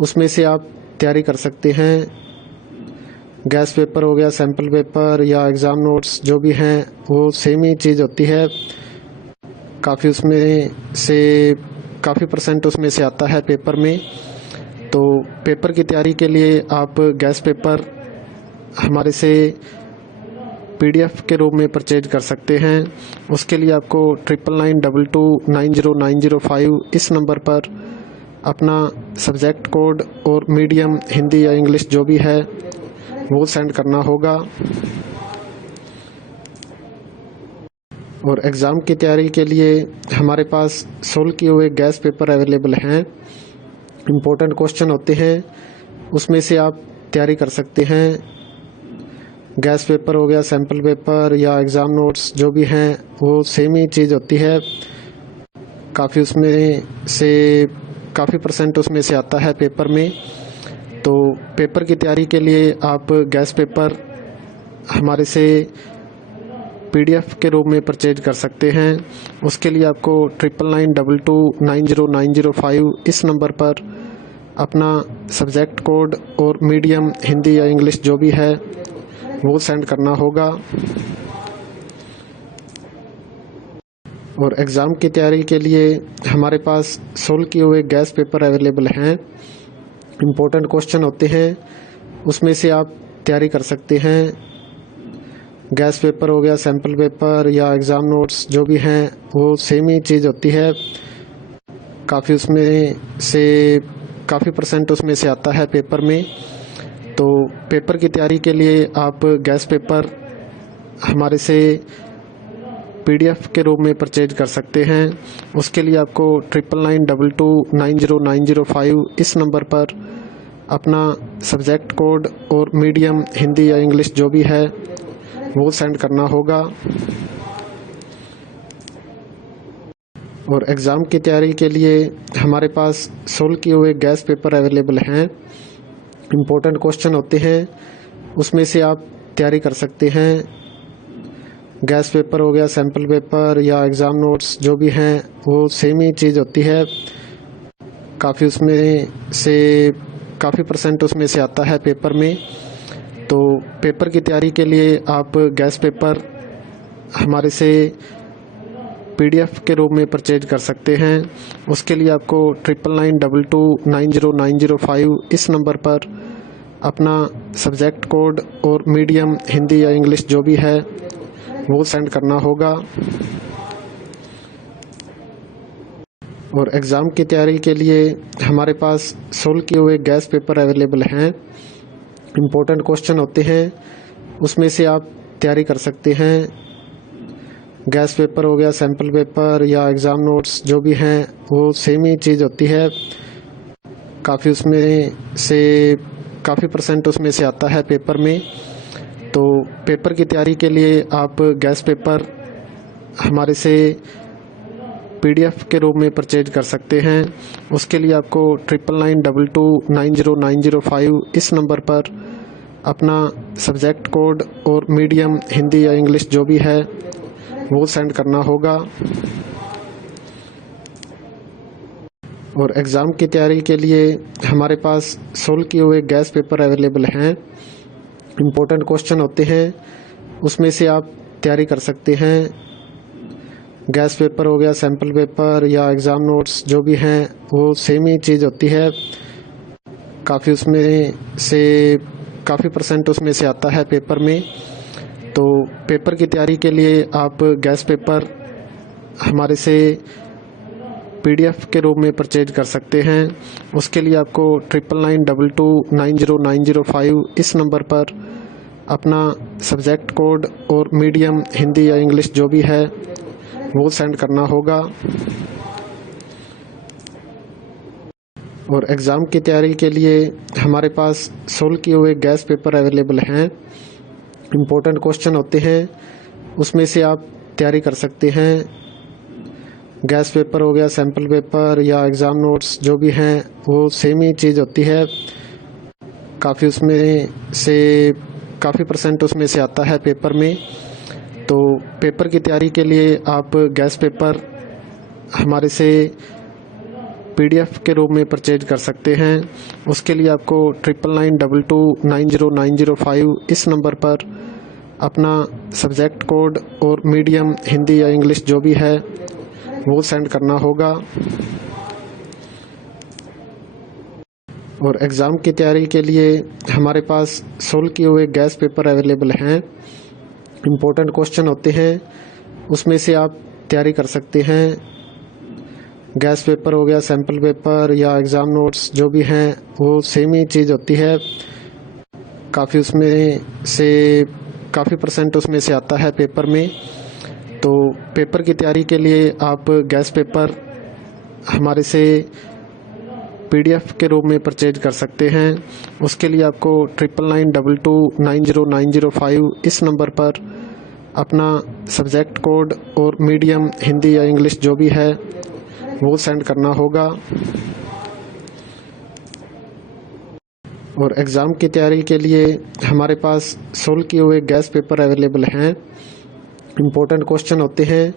उसमें से आप तैयारी कर सकते हैं। गैस पेपर हो गया, सैम्पल पेपर या एग्ज़ाम नोट्स जो भी हैं वो सेम ही चीज़ होती है। काफ़ी उसमें से काफ़ी परसेंट उसमें से आता है पेपर में। तो पेपर की तैयारी के लिए आप गैस पेपर हमारे से PDF के रूप में परचेज कर सकते हैं। उसके लिए आपको 9992290905 इस नंबर पर अपना सब्जेक्ट कोड और मीडियम हिंदी या इंग्लिश जो भी है वो सेंड करना होगा। और एग्ज़ाम की तैयारी के लिए हमारे पास सोल्व किए हुए गैस पेपर अवेलेबल हैं। इम्पोर्टेंट क्वेश्चन होते हैं, उसमें से आप तैयारी कर सकते हैं। गैस पेपर हो गया, सैम्पल पेपर या एग्ज़ाम नोट्स जो भी हैं वो सेम ही चीज़ होती है। काफ़ी उसमें से काफ़ी परसेंट उसमें से आता है पेपर में। तो पेपर की तैयारी के लिए आप गैस पेपर हमारे से PDF के रूप में परचेज कर सकते हैं। उसके लिए आपको 9992290905 इस नंबर पर अपना सब्जेक्ट कोड और मीडियम हिंदी या इंग्लिश जो भी है वो सेंड करना होगा। और एग्ज़ाम की तैयारी के लिए हमारे पास सोल्व किए हुए गैस पेपर अवेलेबल हैं। इम्पोर्टेंट क्वेश्चन होते हैं, उसमें से आप तैयारी कर सकते हैं। गैस पेपर हो गया, सैम्पल पेपर या एग्ज़ाम नोट्स जो भी हैं वो सेम ही चीज़ होती है। काफ़ी उसमें से काफ़ी परसेंट उसमें से आता है पेपर में। तो पेपर की तैयारी के लिए आप गैस पेपर हमारे से PDF के रूप में परचेज कर सकते हैं। उसके लिए आपको 9992290905 इस नंबर पर अपना सब्जेक्ट कोड और मीडियम हिंदी या इंग्लिश जो भी है वो सेंड करना होगा। और एग्ज़ाम की तैयारी के लिए हमारे पास सोल्व किए हुए गैस पेपर अवेलेबल हैं। इम्पोर्टेंट क्वेश्चन होते हैं, उसमें से आप तैयारी कर सकते हैं। गैस पेपर हो गया, सैम्पल पेपर या एग्ज़ाम नोट्स जो भी हैं वो सेम ही चीज़ होती है। काफ़ी उसमें से काफ़ी परसेंट उसमें से आता है पेपर में। तो पेपर की तैयारी के लिए आप गैस पेपर हमारे से PDF के रूप में परचेज कर सकते हैं। उसके लिए आपको 9992290905 इस नंबर पर अपना सब्जेक्ट कोड और मीडियम हिंदी या इंग्लिश जो भी है वो सेंड करना होगा। और एग्ज़ाम की तैयारी के लिए हमारे पास सोल्व किए हुए गैस पेपर अवेलेबल हैं। इम्पोर्टेंट क्वेश्चन होते हैं, उसमें से आप तैयारी कर सकते हैं। गैस पेपर हो गया, सैम्पल पेपर या एग्ज़ाम नोट्स जो भी हैं वो सेम ही चीज़ होती है। काफ़ी उसमें से काफ़ी परसेंट उसमें से आता है पेपर में। तो पेपर की तैयारी के लिए आप गैस पेपर हमारे से PDF के रूप में परचेज कर सकते हैं। उसके लिए आपको 9992290905 इस नंबर पर अपना सब्जेक्ट कोड और मीडियम हिंदी या इंग्लिश जो भी है वो सेंड करना होगा। और एग्ज़ाम की तैयारी के लिए हमारे पास सोल्व किए हुए गैस पेपर अवेलेबल हैं। इम्पोर्टेंट क्वेश्चन होते हैं, उसमें से आप तैयारी कर सकते हैं। गैस पेपर हो गया, सैम्पल पेपर या एग्ज़ाम नोट्स जो भी हैं वो सेम ही चीज़ होती है। काफ़ी उसमें से काफ़ी परसेंट उसमें से आता है पेपर में। तो पेपर की तैयारी के लिए आप गैस पेपर हमारे से PDF के रूप में परचेज कर सकते हैं। उसके लिए आपको 9992290905 इस नंबर पर अपना सब्जेक्ट कोड और मीडियम हिंदी या इंग्लिश जो भी है वो सेंड करना होगा। और एग्ज़ाम की तैयारी के लिए हमारे पास सोल्व किए हुए गैस पेपर अवेलेबल हैं। इम्पोर्टेंट क्वेश्चन होते हैं, उसमें से आप तैयारी कर सकते हैं। गैस पेपर हो गया, सैम्पल पेपर या एग्ज़ाम नोट्स जो भी हैं वो सेम ही चीज़ होती है। काफ़ी उसमें से काफ़ी परसेंट उसमें से आता है पेपर में। तो पेपर की तैयारी के लिए आप गैस पेपर हमारे से PDF के रूप में परचेज कर सकते हैं। उसके लिए आपको 9992290905 इस नंबर पर अपना सब्जेक्ट कोड और मीडियम हिंदी या इंग्लिश जो भी है वो सेंड करना होगा। और एग्ज़ाम की तैयारी के लिए हमारे पास सोल्व किए हुए गैस पेपर अवेलेबल हैं। इम्पोर्टेंट क्वेश्चन होते हैं, उसमें से आप तैयारी कर सकते हैं। गैस पेपर हो गया, सैम्पल पेपर या एग्ज़ाम नोट्स जो भी हैं वो सेम ही चीज़ होती है। काफ़ी परसेंट उसमें से आता है पेपर में। तो पेपर की तैयारी के लिए आप गैस पेपर हमारे से PDF के रूप में परचेज कर सकते हैं। उसके लिए आपको 9992290905 इस नंबर पर अपना सब्जेक्ट कोड और मीडियम हिंदी या इंग्लिश जो भी है वो सेंड करना होगा। और एग्ज़ाम की तैयारी के लिए हमारे पास सोल्व किए हुए गैस पेपर अवेलेबल हैं। इम्पोर्टेंट क्वेश्चन होते हैं,